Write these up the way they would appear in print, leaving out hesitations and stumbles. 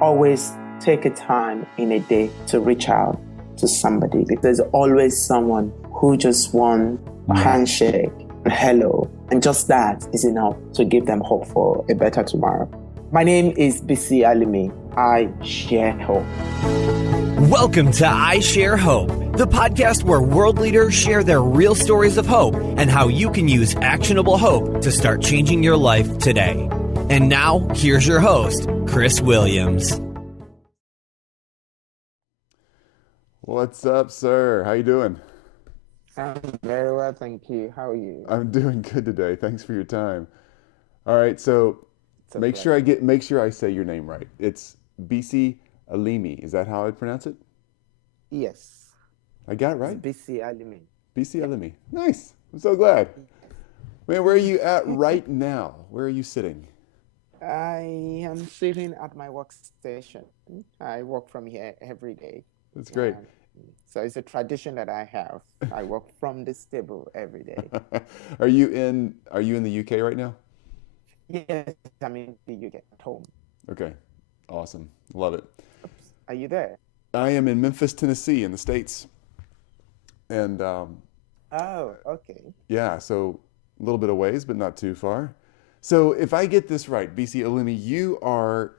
always take a time in a day to reach out to somebody, because there's always someone who just wants a handshake, a hello, and just that is enough to give them hope for a better tomorrow. My name is Bisi Alimi. I share hope. Welcome to I Share Hope, the podcast where world leaders share their real stories of hope and how you can use actionable hope to start changing your life today. And now, here's your host, Chris Williams. What's up, sir? How you doing? I'm very well, thank you. How are you? I'm doing good today. Thanks for your time. All right, so make sure I say your name right. It's Bisi Alimi. Is that how I pronounce it? Yes. I got it right? It's Bisi Alimi. Bisi Alimi. Nice. I'm so glad. Man, where are you at right now? Where are you sitting? I am sitting at my workstation. I work from here every day. That's great. So it's a tradition that I have. I work from this table every day. Are you in the UK right now? Yes, I'm in the UK at home. Okay. Awesome. Love it. Are you there? I am in Memphis, Tennessee in the States. And Oh, okay. yeah, so a little bit of ways, but not too far. So if I get this right, Bisi Alimi, you are,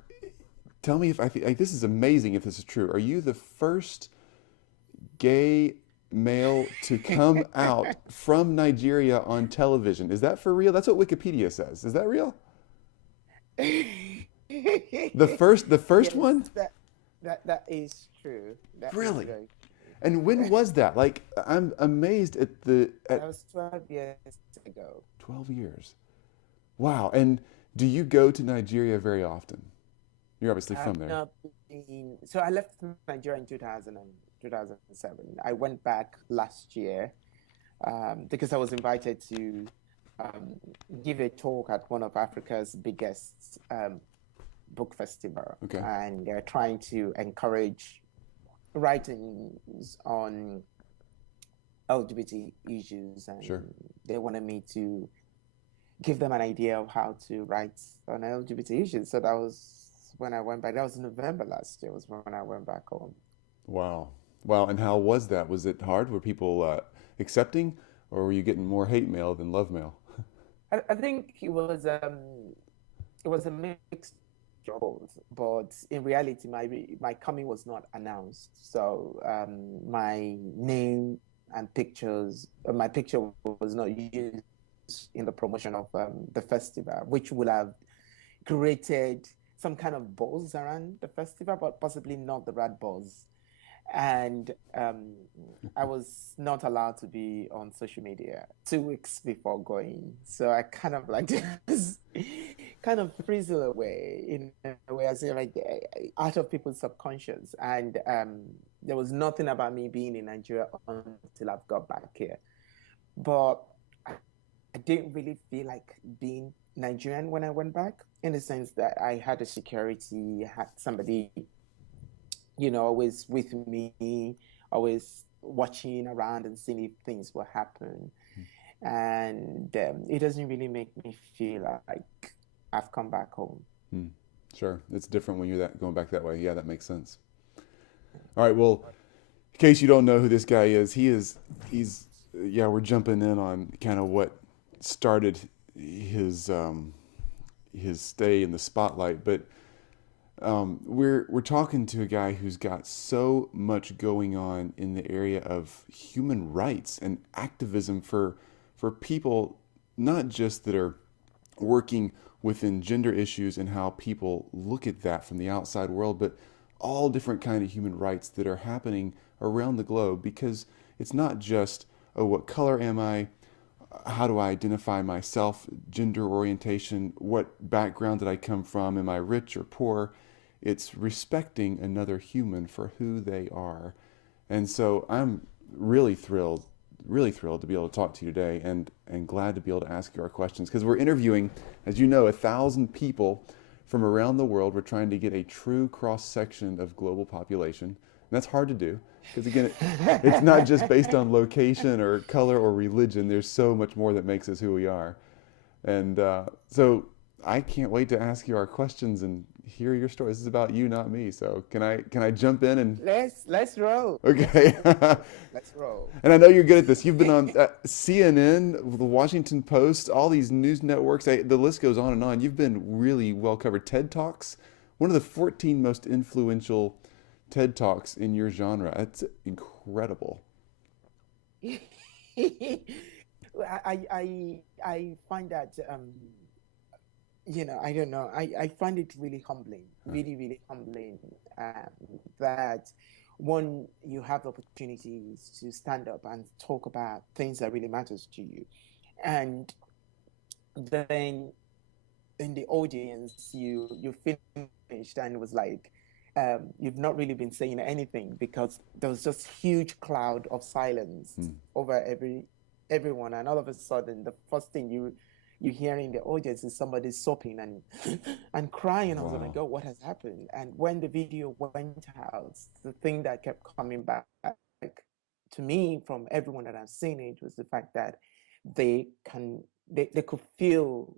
tell me if this is amazing if this is true. Are you the first gay male to come out from Nigeria on television? Is that for real? That's what Wikipedia says. Is that real? The first yes, one? That is true. That really? Is very true. And when was that? Like, I'm amazed at that was 12 years ago. 12 years. Wow. And do you go to Nigeria very often? You're obviously from there. So I left Nigeria in 2007. I went back last year because I was invited to give a talk at one of Africa's biggest book festival. Okay. And they're trying to encourage writings on LGBT issues. And Sure. they wanted me to give them an idea of how to write on LGBT issues. So that was when I went back. That was November last year was when I went back home. Wow. Wow. And how was that? Was it hard? Were people accepting, or were you getting more hate mail than love mail? I think it was a mixed of both, but in reality, my coming was not announced. So my name and my picture was not used in the promotion of the festival, which would have created some kind of buzz around the festival, but possibly not the right buzz. And I was not allowed to be on social media 2 weeks before going. So I kind of like just kind of frizzle away in a way, as like out of people's subconscious. And there was nothing about me being in Nigeria until I've got back here. But I didn't really feel like being Nigerian when I went back, in the sense that I had a security, had somebody, always with me, always watching around and seeing if things will happen. And it doesn't really make me feel like I've come back home. Sure. It's different when you're going back that way. Yeah, that makes sense. All right. Well, in case you don't know who this guy is, we're jumping in on kind of what started his stay in the spotlight, but we're talking to a guy who's got so much going on in the area of human rights and activism for people, not just that are working within gender issues and how people look at that from the outside world, but all different kind of human rights that are happening around the globe, because it's not just, oh, what color am I? How do I identify myself, gender orientation, what background did I come from, am I rich or poor? It's respecting another human for who they are. And so I'm really thrilled to be able to talk to you today, and glad to be able to ask you our questions, because we're interviewing, as you know, 1,000 people from around the world. We're trying to get a true cross-section of global population. And that's hard to do, because again, it's not just based on location or color or religion. There's so much more that makes us who we are. And so I can't wait to ask you our questions and hear your story. This is about you, not me. So can I jump in and Let's roll. okay? Let's roll. And I know you're good at this. You've been on CNN, the Washington Post, all these news networks. The list goes on and on. You've been really well covered. TED Talks, one of the 14 most influential TED Talks in your genre. That's incredible. I find that I don't know. I find it really humbling, really, really humbling, that one, you have opportunities to stand up and talk about things that really matters to you. And then in the audience, you finished and it was like, you've not really been saying anything because there was just huge cloud of silence Hmm. over everyone, and all of a sudden the first thing you hear in the audience is somebody sobbing and and crying. I was like, oh my Wow. God, what has happened? And when the video went out, the thing that kept coming back to me from everyone that I've seen it was the fact that they can they could feel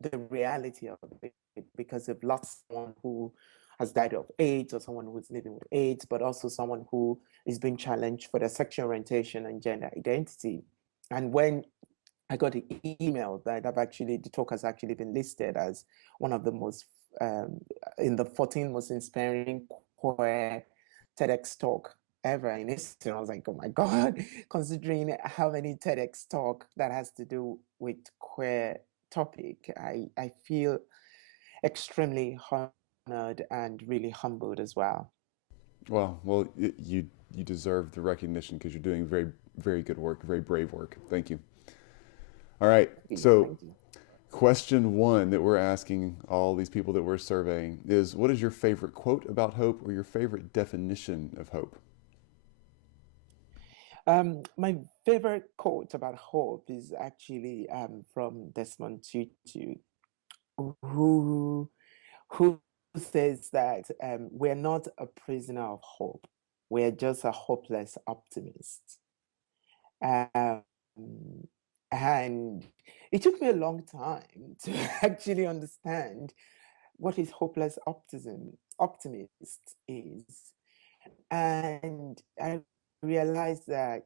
the reality of it because they've lost someone who has died of AIDS or someone who's living with AIDS, but also someone who is being challenged for their sexual orientation and gender identity. And when I got the email that the talk has actually been listed as one of the most um, in the 14 most inspiring queer TEDx talk ever in history. I was like, oh my God, considering how many TEDx talk that has to do with queer topic, I feel extremely honored and really humbled as well. Well, you deserve the recognition because you're doing very, very good work, very brave work. Thank you. All right. So, Thank you. question one that we're asking all these people that we're surveying is, what is your favorite quote about hope or your favorite definition of hope? My favorite quote about hope is actually from Desmond Tutu, who who says that we're not a prisoner of hope. We're just a hopeless optimist. Um, and it took me a long time to actually understand what is hopeless optimist is. And I realized that,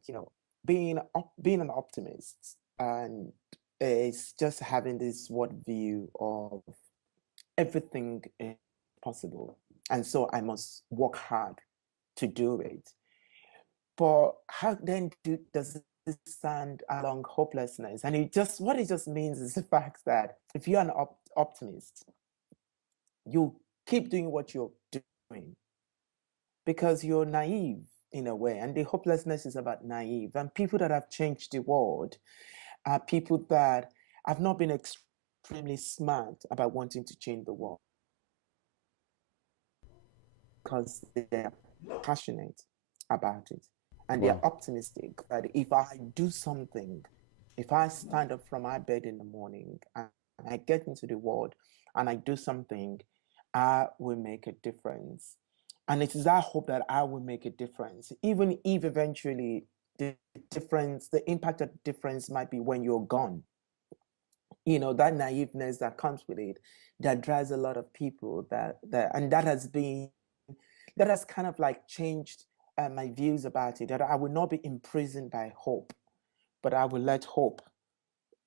being an optimist and is just having this what view of everything is possible. And so I must work hard to do it. But how then does this stand along hopelessness? And what it just means is the fact that if you're an optimist, you keep doing what you're doing because you're naive in a way. And the hopelessness is about naive. And people that have changed the world are people that have not been extremely smart about wanting to change the world because they're passionate about it. And they're Wow. optimistic that if I do something, if I stand up from my bed in the morning and I get into the world and I do something, I will make a difference. And it is our hope that I will make a difference, even if eventually the impact of the difference might be when you're gone. That naiveness that comes with it, that drives a lot of people and that has kind of like changed my views about it, that I will not be imprisoned by hope, but I will let hope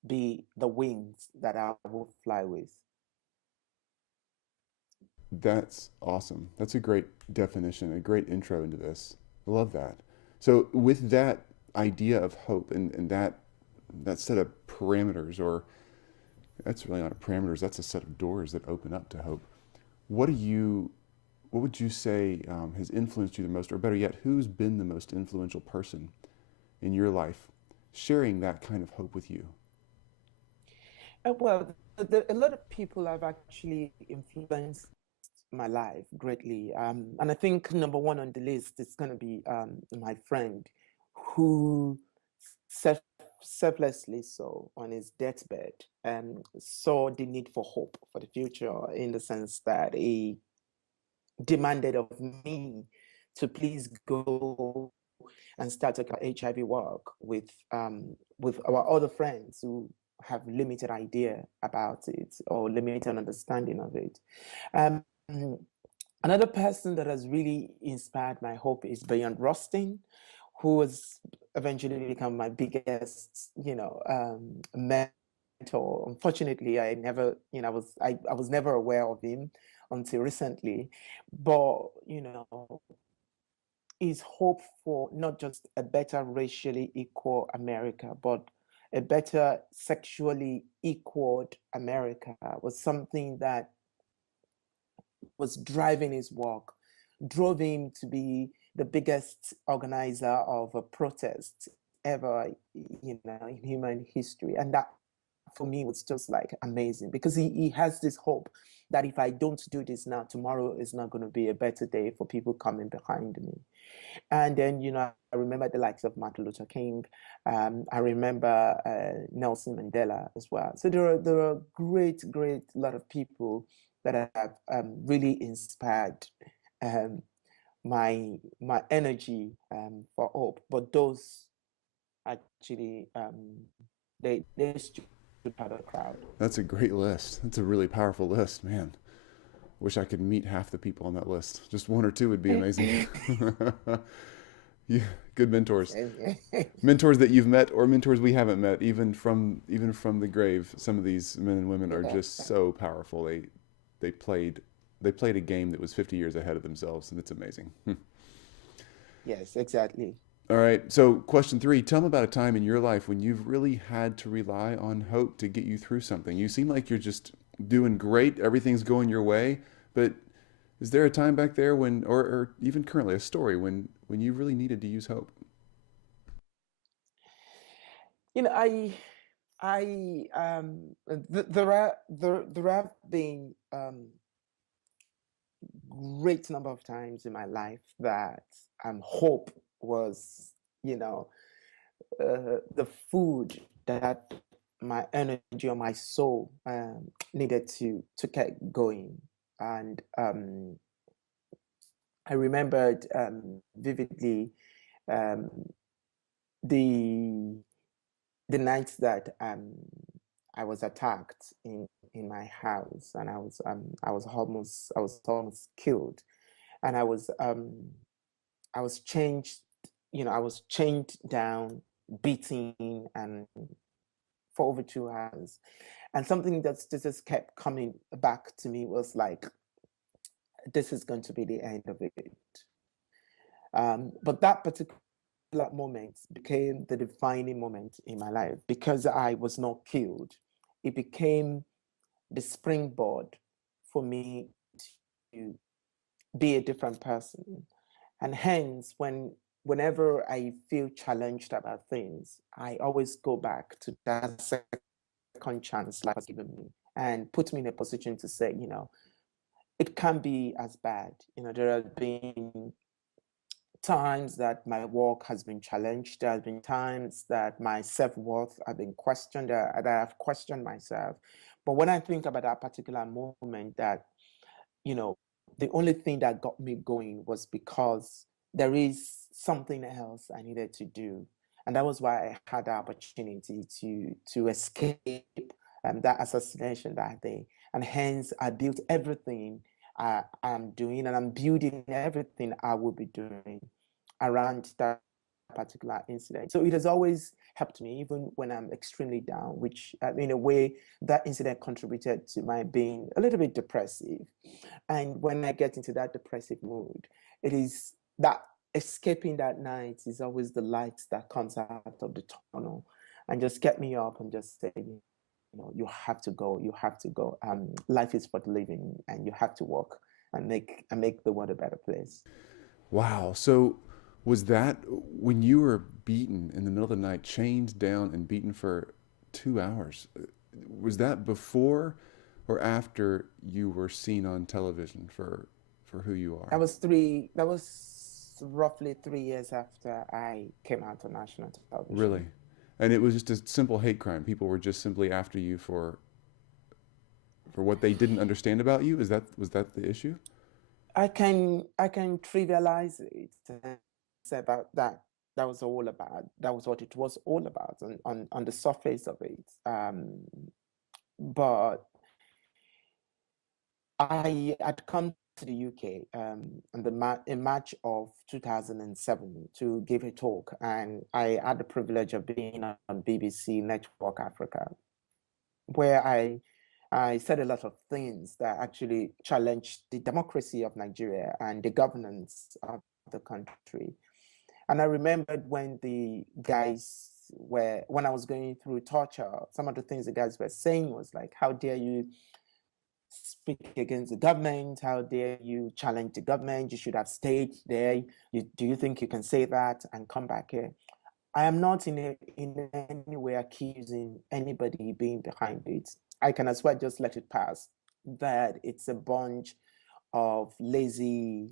be the wings that I will fly with. That's awesome. That's a great definition, a great intro into this. I love that. So, with that idea of hope and that set of parameters, or that's really not a parameters, that's a set of doors that open up to hope. What do you, what would you say has influenced you the most, or better yet, who's been the most influential person in your life sharing that kind of hope with you? Well, a lot of people have actually influenced my life greatly. And I think number one on the list is going to be my friend who self, selflessly so on his deathbed saw the need for hope for the future in the sense that he demanded of me to please go and start a HIV work with our other friends who have limited idea about it or limited understanding of it. Um, Another person that has really inspired my hope is Beyond Rustin, who has eventually become my biggest, mentor. Unfortunately, I never, I was never aware of him until recently. But, his hope for not just a better racially equal America, but a better sexually equal America was something that was driving his work, drove him to be the biggest organizer of a protest ever, in human history. And that for me was just like amazing because he has this hope that if I don't do this now, tomorrow is not going to be a better day for people coming behind me. And then, I remember the likes of Martin Luther King. I remember Nelson Mandela as well. So there are a great lot of people that have really inspired um, my energy for hope. But those actually they stood out of the crowd. That's a great list. That's a really powerful list, man. Wish I could meet half the people on that list. Just one or two would be amazing. Yeah, good mentors. Mentors that you've met or mentors we haven't met, even from the grave. Some of these men and women are just so powerful. They played a game that was 50 years ahead of themselves, and it's amazing. Yes, exactly. All right. So, question 3, tell me about a time in your life when you've really had to rely on hope to get you through something. You seem like you're just doing great, everything's going your way, but is there a time back there when, or even currently, a story when you really needed to use hope? You know, there have been great number of times in my life that hope was, the food that my energy or my soul needed to get going. And I remembered vividly um, the the night that I was attacked in my house, and I was almost killed, and I was changed, I was chained down, beaten, and for over 2 hours, and something that just kept coming back to me was like, this is going to be the end of it. But that particular moment became the defining moment in my life because I was not killed. It became the springboard for me to be a different person. And hence, whenever I feel challenged about things, I always go back to that second chance life has given me and put me in a position to say, it can be as bad. There have been times that my work has been challenged. There have been times that my self-worth has been questioned, that I have questioned myself. But when I think about that particular moment, that, you know, the only thing that got me going was because there is something else I needed to do. And that was why I had the opportunity to escape that assassination that day. And hence I built everything I'm doing, and I'm building everything I will be doing around that particular incident. So it has always helped me, even when I'm extremely down, which in a way, that incident contributed to my being a little bit depressive. And when I get into that depressive mood, it is that escaping that night is always the light that comes out of the tunnel and just get me up and just say, you have to go, you have to go. Life is worth living, and you have to work and make the world a better place. Wow. So, was that when you were beaten in the middle of the night, chained down and beaten for 2 hours? Was that before or after you were seen on television for who you are? That was roughly 3 years after I came out on national Really? television. And it was just a simple hate crime. People were just simply after you for what they didn't understand about you. Was that the issue? I can trivialize it and say about that. that was all about. That was what it was all about on the surface of it. But I had come to the UK in March of 2007 to give a talk, and I had the privilege of being on BBC Network Africa, where I said a lot of things that actually challenged the democracy of Nigeria and the governance of the country. And I remembered when when I was going through torture, some of the things the guys were saying was like, how dare you speak against the government? How dare you challenge the government? You should have stayed there. Do you think you can say that and come back here? I am not in any way accusing anybody being behind it. I can as well just let it pass that it's a bunch of lazy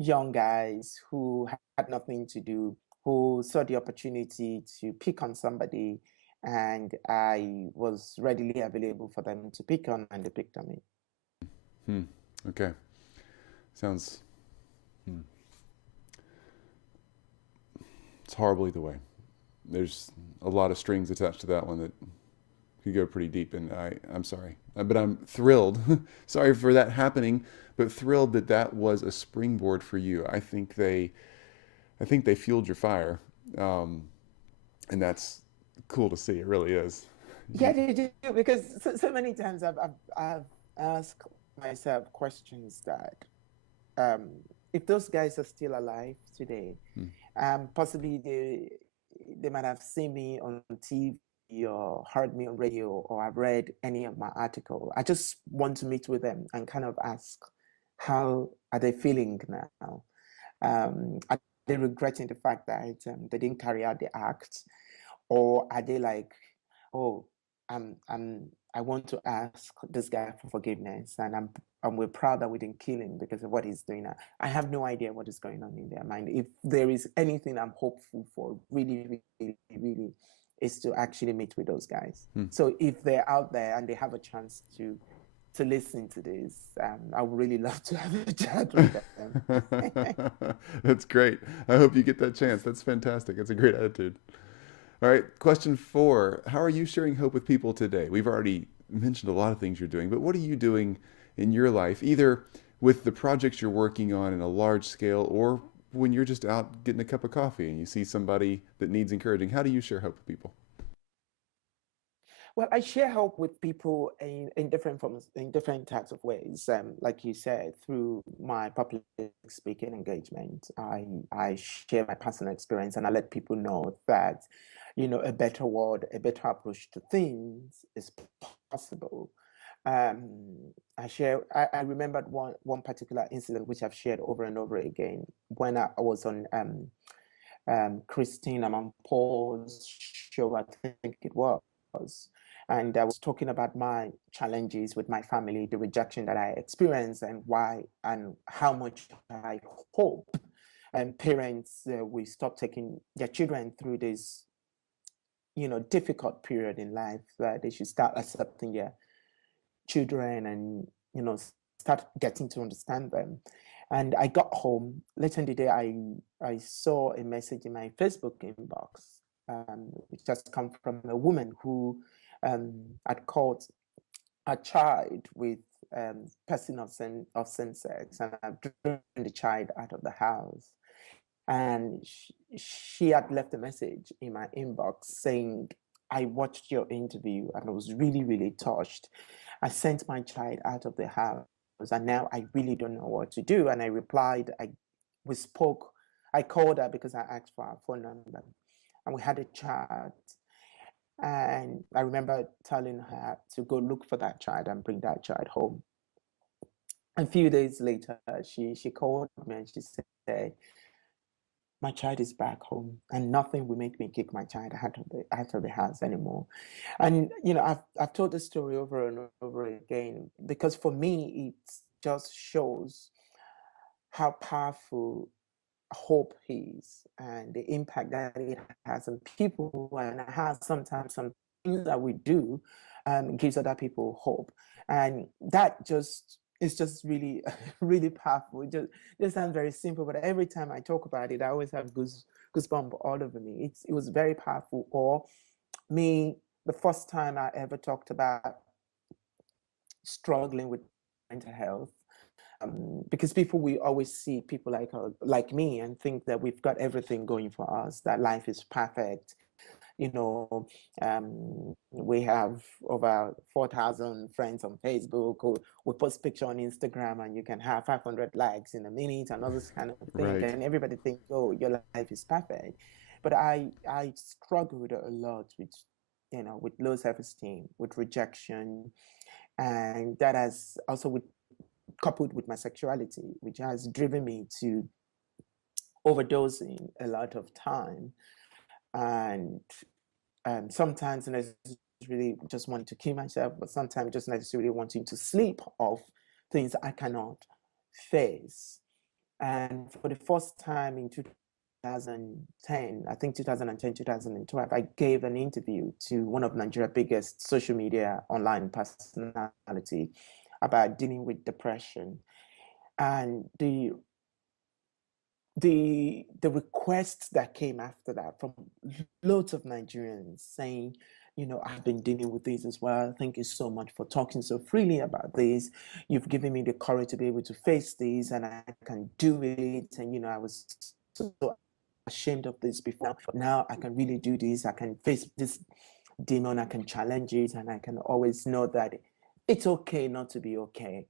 young guys who had nothing to do, who saw the opportunity to pick on somebody, and I was readily available for them to pick on, and they picked on me. Okay. Sounds. It's horrible either way. There's a lot of strings attached to that one that could go pretty deep, and I'm sorry. But I'm thrilled. Sorry for that happening, but thrilled that that was a springboard for you. I think they fueled your fire, and that's cool to see. It really is. Yeah, they do, because so many times I've asked myself questions that if those guys are still alive today, possibly they might have seen me on TV or heard me on radio, or I've read any of my article. I just want to meet with them and kind of ask, how are they feeling now? Are they regretting the fact that they didn't carry out the act, or are they like, oh, I want to ask this guy for forgiveness, and we're proud that we didn't kill him because of what he's doing now. I have no idea what is going on in their mind. If there is anything I'm hopeful for, really, really, really, is to actually meet with those guys. So if they're out there and they have a chance to listen to this, I would really love to have a chat with them. That's great. I hope you get that chance. That's fantastic. That's a great attitude. All right, question 4. How are you sharing hope with people today? We've already mentioned a lot of things you're doing, but what are you doing in your life, either with the projects you're working on in a large scale, or when you're just out getting a cup of coffee and you see somebody that needs encouraging? How do you share hope with people? Well, I share hope with people in different forms, in different types of ways. Like you said, through my public speaking engagement, I share my personal experience, and I let people know that, a better world, a better approach to things is possible. I remembered one particular incident which I've shared over and over again when I was on Christine Amanpour's show, I think it was. And I was talking about my challenges with my family, the rejection that I experienced, and why and how much I hope parents will stop taking their children through this, difficult period in life, that they should start accepting their children and, start getting to understand them. And I got home later in the day. I saw a message in my Facebook inbox, which just come from a woman who had caught a child with person of same sex, and I've driven the child out of the house. And she had left a message in my inbox saying, I watched your interview and I was really, really touched. I sent my child out of the house, and now I really don't know what to do. And I replied, we spoke. I called her because I asked for her phone number, and we had a chat. And I remember telling her to go look for that child and bring that child home. A few days later, she called me and she said, my child is back home, and nothing will make me kick my child out of the house anymore. And I've told this story over and over again because for me it just shows how powerful hope is and the impact that it has on people, and how sometimes some things that we do gives other people hope, and that just it's just really, really powerful. Just sounds very simple, but every time I talk about it, I always have goosebumps all over me. It was very powerful. Or me, the first time I ever talked about struggling with mental health, because people, we always see people like me and think that we've got everything going for us, that life is perfect. You know, we have over 4,000 friends on Facebook, or we post picture on Instagram and you can have 500 likes in a minute and all this kind of thing. Right. And everybody thinks, oh, your life is perfect. But I struggled a lot with, with low self-esteem, with rejection. And that has also coupled with my sexuality, which has driven me to overdosing a lot of time. And sometimes necessarily just wanting to kill myself, but sometimes just necessarily wanting to sleep off things I cannot face. And for the first time in 2010, I think 2010, 2012, I gave an interview to one of Nigeria's biggest social media online personality about dealing with depression. And the requests that came after that from loads of Nigerians saying, I've been dealing with this as well. Thank you so much for talking so freely about this. You've given me the courage to be able to face this, and I can do it. And I was so ashamed of this before. But now I can really do this. I can face this demon. I can challenge it, and I can always know that it's okay not to be okay.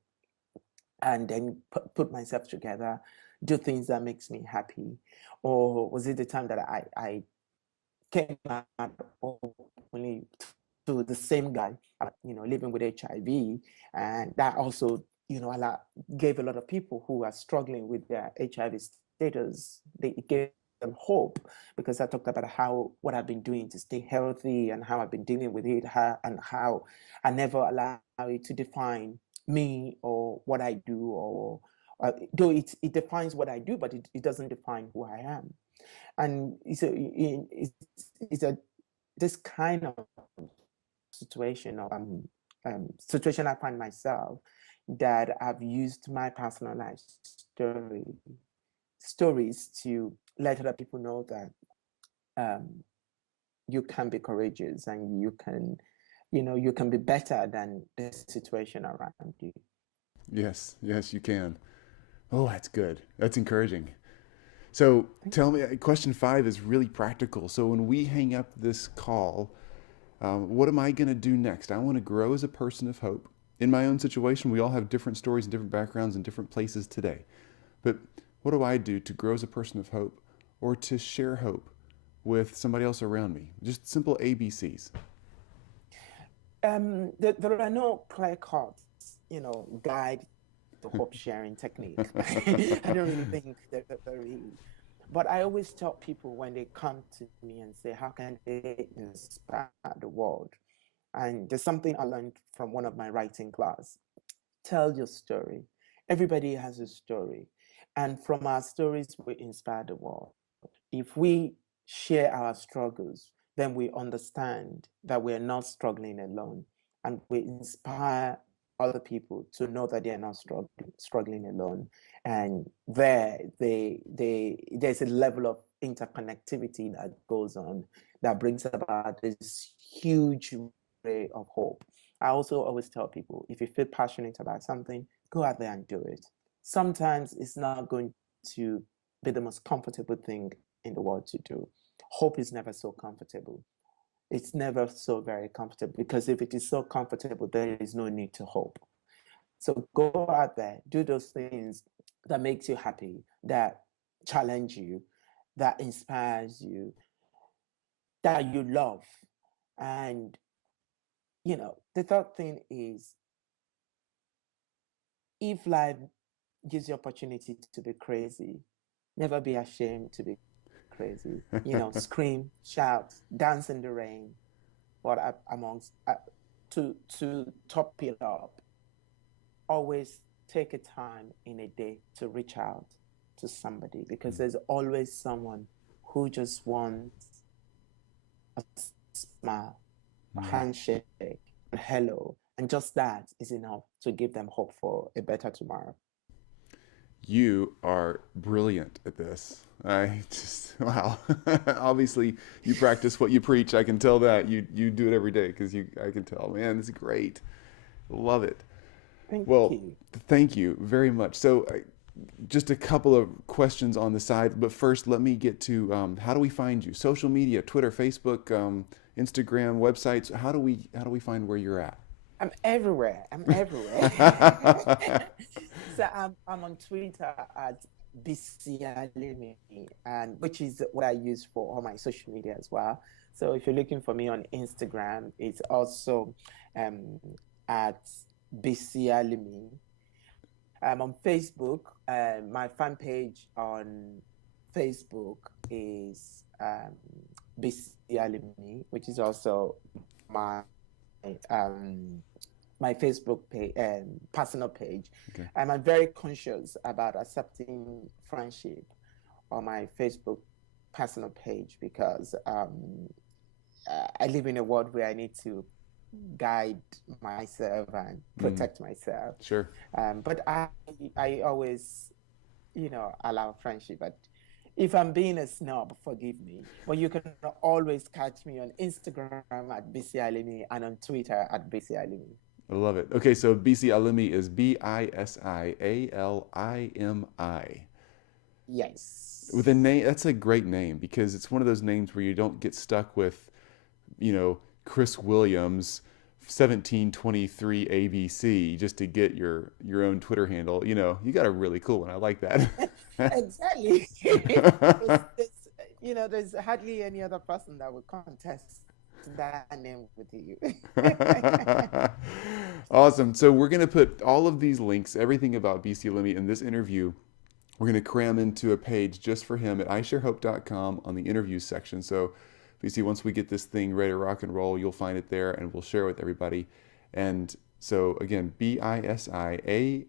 And then put myself together, do things that makes me happy. Or was it the time that I came out openly to the same guy, living with HIV, and that also, gave a lot of people who are struggling with their HIV status, it gave them hope, because I talked about what I've been doing to stay healthy and how I've been dealing with it, and how I never allow it to define me or what I do, or though it defines what I do, but it doesn't define who I am. And it's a this kind of situation or situation I find myself, that I've used my personal life stories to let other people know that you can be courageous, and you can be better than the situation around you. Yes, yes, you can. Oh, that's good. That's encouraging. So tell me, question 5 is really practical. So when we hang up this call, what am I going to do next? I want to grow as a person of hope. In my own situation, we all have different stories and different backgrounds and different places today. But what do I do to grow as a person of hope, or to share hope with somebody else around me? Just simple ABCs. There are no clear cuts, guide to hope sharing technique. I don't really think that there is. But I always tell people when they come to me and say, how can they inspire the world? And there's something I learned from one of my writing class. Tell your story. Everybody has a story. And from our stories, we inspire the world. If we share our struggles, then we understand that we're not struggling alone, and we inspire other people to know that they're not struggling alone. And there's a level of interconnectivity that goes on, that brings about this huge ray of hope. I also always tell people, if you feel passionate about something, go out there and do it. Sometimes it's not going to be the most comfortable thing in the world to do. Hope is never so comfortable. It's never so very comfortable, because if it is so comfortable, there is no need to hope. So go out there, do those things that makes you happy, that challenge you, that inspires you, that you love. And the third thing is, if life gives you opportunity to be crazy, never be ashamed to be crazy. Scream, shout, dance in the rain. But amongst to top it up, always take a time in a day to reach out to somebody, because there's always someone who just wants a smile, a handshake, a hello, And just that is enough to give them hope for a better tomorrow. You are brilliant at this. I just, wow. Obviously, you practice what you preach. I can tell that you do it every day because I can tell. Man, this is great. Love it. Thank Well, you. thank you very much. So, just a couple of questions on the side, but first, let me get to how do we find you? Social media, Twitter, Facebook, Instagram, websites. How do we find where you're at? I'm everywhere. I'm everywhere. So I'm on Twitter at Bisi Alimi, and which is what I use for all my social media as well. So if you're looking for me on Instagram, it's also um, at Bisi Alimi. On Facebook, my fan page on Facebook is Bisi Alimi, which is also my um, my Facebook page, personal page. Okay. I'm very conscious about accepting friendship on my Facebook personal page because I live in a world where I need to guide myself and protect myself. Sure. But I always, allow friendship. But if I'm being a snob, forgive me. But you can always catch me on Instagram at Bisi Alimi and on Twitter at Bisi Alimi. I love it. Okay, so Bisi Alimi is Bisialimi. Yes. With a name, that's a great name because it's one of those names where you don't get stuck with, Chris Williams, 1723 ABC, just to get your own Twitter handle. You got a really cool one. I like that. Exactly. There's hardly any other person that would contest that name with you. Awesome. So we're going to put all of these links, everything about Bisi Alimi in this interview. We're going to cram into a page just for him at isharehope.com on the interviews section. So Bisi, once we get this thing ready to rock and roll, you'll find it there and we'll share it with everybody. And so again, Bisialimi,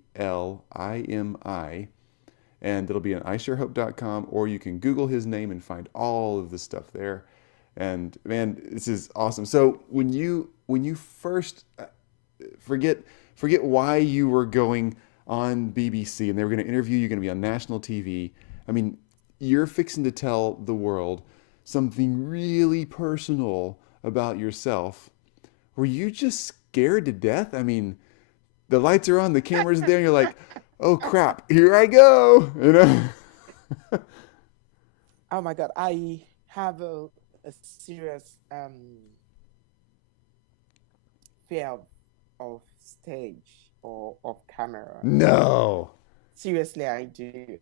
and it'll be on isharehope.com, or you can Google his name and find all of the stuff there. And man, this is awesome. So when you first forget why you were going on BBC and they were going to interview you, you're going to be on national TV. I mean, you're fixing to tell the world something really personal about yourself. Were you just scared to death? I mean, the lights are on, the camera's there, and you're like, oh crap, here I go. Oh my God, I have a serious fear of stage or of camera. No. Seriously, I do.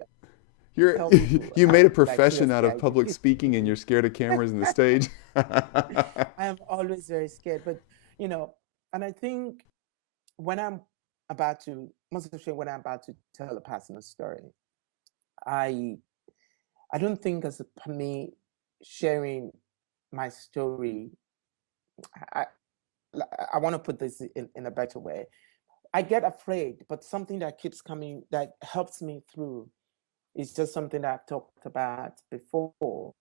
You made a profession out of public speaking and you're scared of cameras and the stage. I am always very scared, but and I think when I'm about to, most of the time when I'm about to tell a personal story, I don't think as for me sharing my story, I want to put this in a better way. I get afraid, but something that keeps coming, that helps me through, is just something that I've talked about before.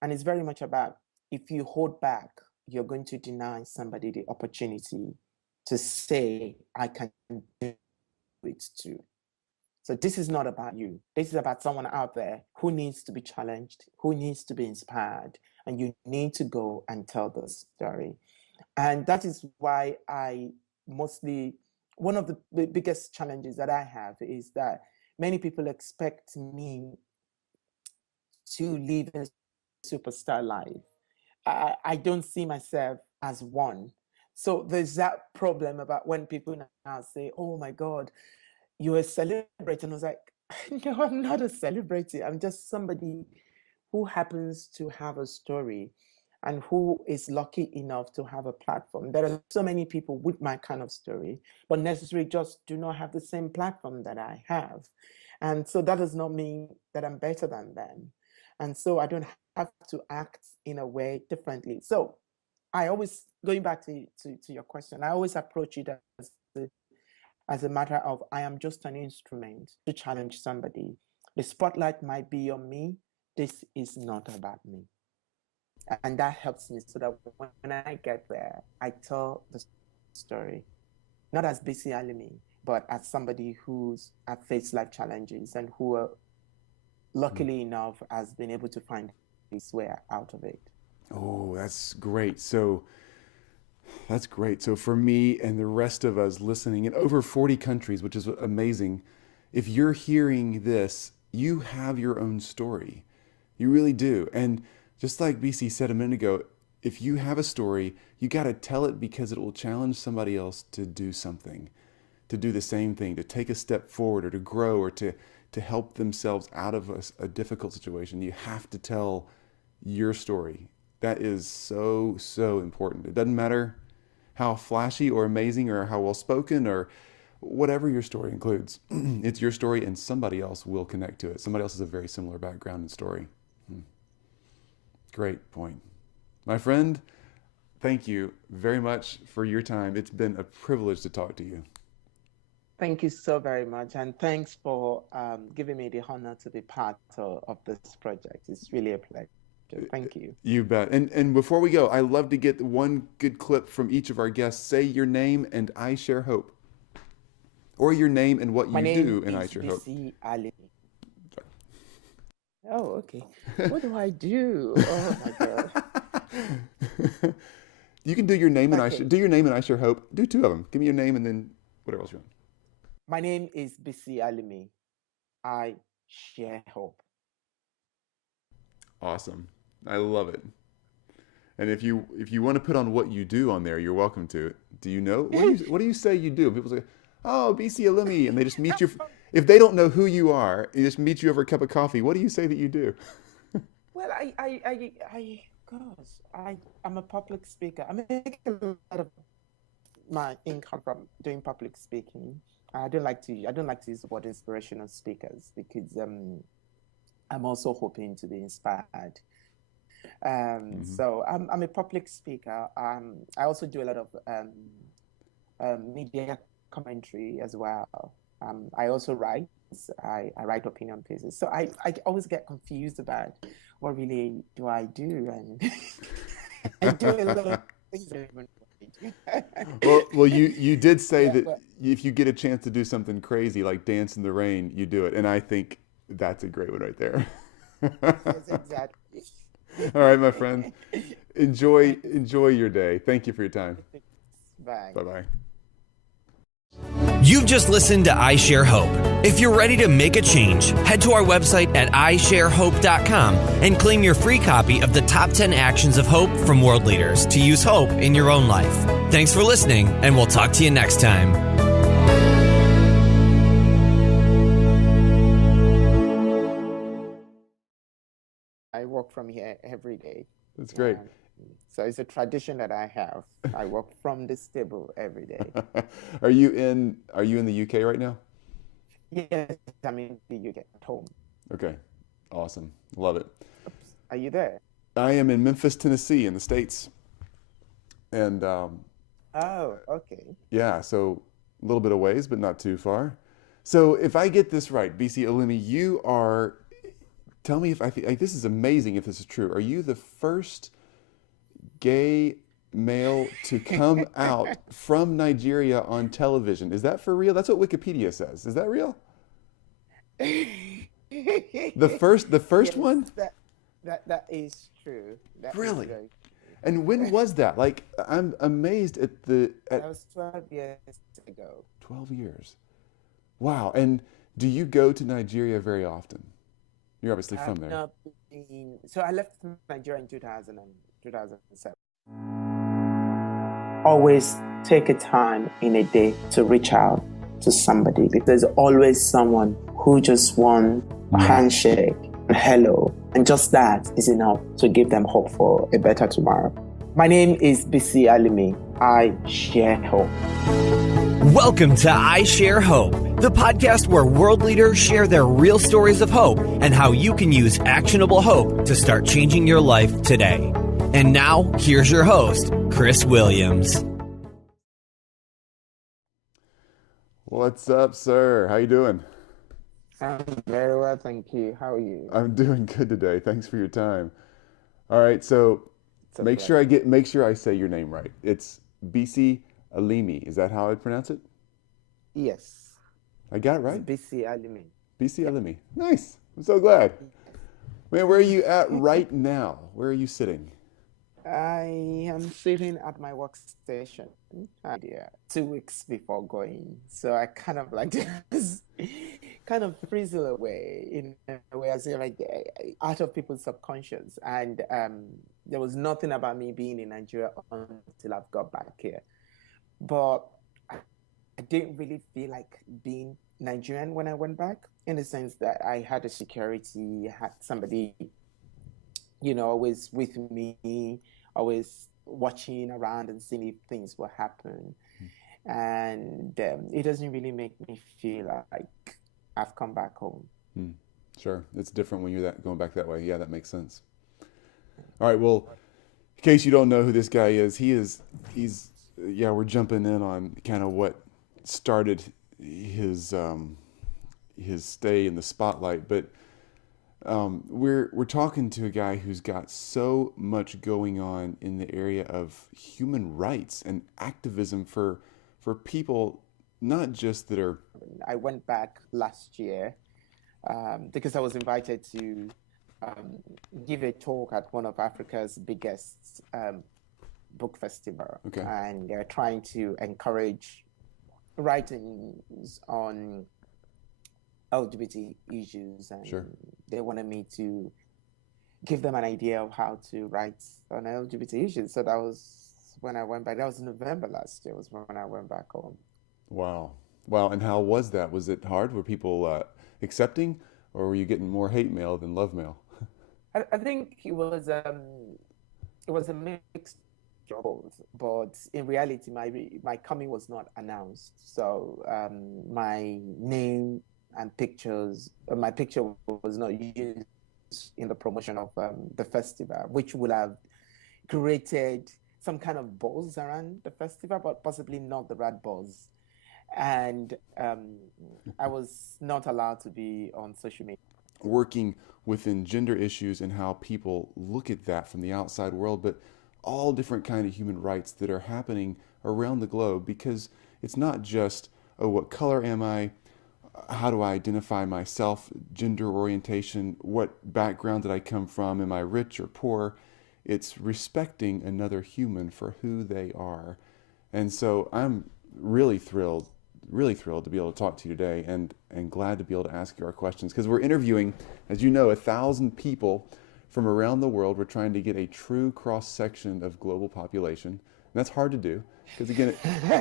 And it's very much about, if you hold back, you're going to deny somebody the opportunity to say, I can do it too. So this is not about you. This is about someone out there who needs to be challenged, who needs to be inspired, and you need to go and tell the story. And that is why one of the biggest challenges that I have is that many people expect me to live a superstar life. I don't see myself as one. So there's that problem about when people now say, oh my God, you're a celebrity. And I was like, no, I'm not a celebrity. I'm just somebody who happens to have a story and who is lucky enough to have a platform. There are so many people with my kind of story, but necessarily just do not have the same platform that I have. And so that does not mean that I'm better than them. And so I don't have to act in a way differently. So I always, going back to your question, I always approach it as a matter of, I am just an instrument to challenge somebody. The spotlight might be on me. This is not about me. And that helps me so that when I get there, I tell the story not as Bisi Alimi, but as somebody who's faced life challenges and who, luckily enough, has been able to find his way out of it. Oh, that's great. So that's great. So for me and the rest of us listening in over 40 countries, which is amazing, if you're hearing this, you have your own story. You really do. And just like BC said a minute ago, if you have a story, you got to tell it because it will challenge somebody else to do something, to do the same thing, to take a step forward or to grow or to help themselves out of a difficult situation. You have to tell your story. That is so, so important. It doesn't matter how flashy or amazing or how well spoken or whatever your story includes. It's your story and somebody else will connect to it. Somebody else has a very similar background and story. Great point. My friend, thank you very much for your time. It's been a privilege to talk to you. Thank you so very much. And thanks for giving me the honor to be part of this project. It's really a pleasure. Thank you. You bet. And before we go, I love to get one good clip from each of our guests. Say your name and I Share Hope. Or your name and what you do and I Share Hope. Bisi Alimi. Oh, okay. What do I do? Oh my God. You can do your name and do your name and I Share Hope. Do two of them. Give me your name and then whatever else you want. My name is Bisi Alimi. I share hope. Awesome. I love it. And if you want to put on what you do on there, you're welcome to. Do you know? What do you say you do? People say, oh, Bisi Alimi, and they just meet you. If they don't know who you are, they just meet you over a cup of coffee. What do you say that you do? Well, I'm a public speaker. I make a lot of my income from doing public speaking. I don't like to use the word inspirational speakers because I'm also hoping to be inspired. So I'm a public speaker. I also do a lot of media commentary as well. I also write. I write opinion pieces. So I always get confused about what really do I do, and I do a lot of things. Well, you did say that if you get a chance to do something crazy like dance in the rain, you do it, and I think that's a great one right there. Yes, exactly. All right, my friend. Enjoy your day. Thank you for your time. Bye. Bye-bye. You've just listened to I Share Hope. If you're ready to make a change, head to our website at isharehope.com and claim your free copy of the top 10 actions of hope from world leaders to use hope in your own life. Thanks for listening, and we'll talk to you next time. I work from here every day. That's great. So it's a tradition that I have. I work from this table every day. Are you in the UK right now? Yes, I'm in the UK at home. Okay. Awesome. Love it. Oops. Are you there? I am in Memphis, Tennessee in the States. And oh, okay. Yeah, so a little bit of ways, but not too far. So if I get this right, Bisi Alimi, tell me if I think this is amazing if this is true. Are you the first gay male to come out from Nigeria on television? Is that for real? That's what Wikipedia says. Is that real? The first yes, one? That is true. That really? Is very true. And when was that? Like, I'm amazed at that was 12 years ago. 12 years. Wow. And do you go to Nigeria very often? You're obviously from there. So I left Nigeria in 2007. Always take a time in a day to reach out to somebody, because there's always someone who just wants a handshake, a hello, and just that is enough to give them hope for a better tomorrow. My name is Bisi Alimi. I share hope. Welcome to I Share Hope, the podcast where world leaders share their real stories of hope and how you can use actionable hope to start changing your life today. And now, here's your host, Chris Williams. What's up, sir? How you doing? I'm very well, thank you. How are you? I'm doing good today. Thanks for your time. All right, so make sure I say your name right. It's Bisi Alimi. Is that how I'd pronounce it? Yes, I got it it's right? Bisi Alimi. Bisi Yeah. Alimi. Nice. I'm so glad. Man, where are you at right now? Where are you sitting? I am sitting at my workstation, and yeah, 2 weeks before going. So I kind of like just kind of frizzle away in a way, as in like out of people's subconscious. And there was nothing about me being in Nigeria until I've got back here. But I didn't really feel like being Nigerian when I went back, in the sense that I had a security, had somebody, always with me, always watching around and seeing if things will happen. And it doesn't really make me feel like I've come back home. Hmm. Sure. It's different when you're going back that way. Yeah, that makes sense. All right. Well, in case you don't know who this guy is, yeah, we're jumping in on kind of what started his stay in the spotlight, but we're talking to a guy who's got so much going on in the area of human rights and activism for people, not just that are. I went back last year because I was invited to give a talk at one of Africa's biggest book festival, Okay. and they're trying to encourage writings on LGBT issues, and Sure. they wanted me to give them an idea of how to write on LGBT issues. So that was when I went back. That was November last year, was when I went back home. Wow. Wow. And how was that? Was it hard? Were people accepting, or were you getting more hate mail than love mail? I think it was a mixed of both, but in reality, my coming was not announced. So my name and pictures, my picture was not used in the promotion of the festival, which would have created some kind of buzz around the festival, but possibly not the right buzz. And I was not allowed to be on social media. Working within gender issues and how people look at that from the outside world, but all different kind of human rights that are happening around the globe, because it's not just, oh, what color am I? How do I identify myself, gender orientation, what background did I come from? Am I rich or poor? It's respecting another human for who they are. And so I'm really thrilled to be able to talk to you today, and glad to be able to ask you our questions, because we're interviewing, as you know, 1,000 people from around the world. We're trying to get a true cross-section of global population. And that's hard to do, because again,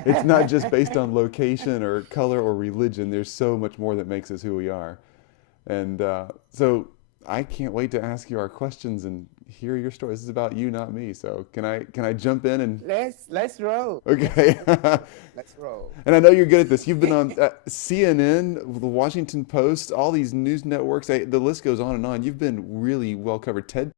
it's not just based on location or color or religion. There's so much more that makes us who we are. And so I can't wait to ask you our questions and hear your story. This is about you, not me. So can I jump in and Let's roll. Okay. Let's roll. And I know you're good at this. You've been on CNN, the Washington Post, all these news networks. The list goes on and on. You've been really well covered. TED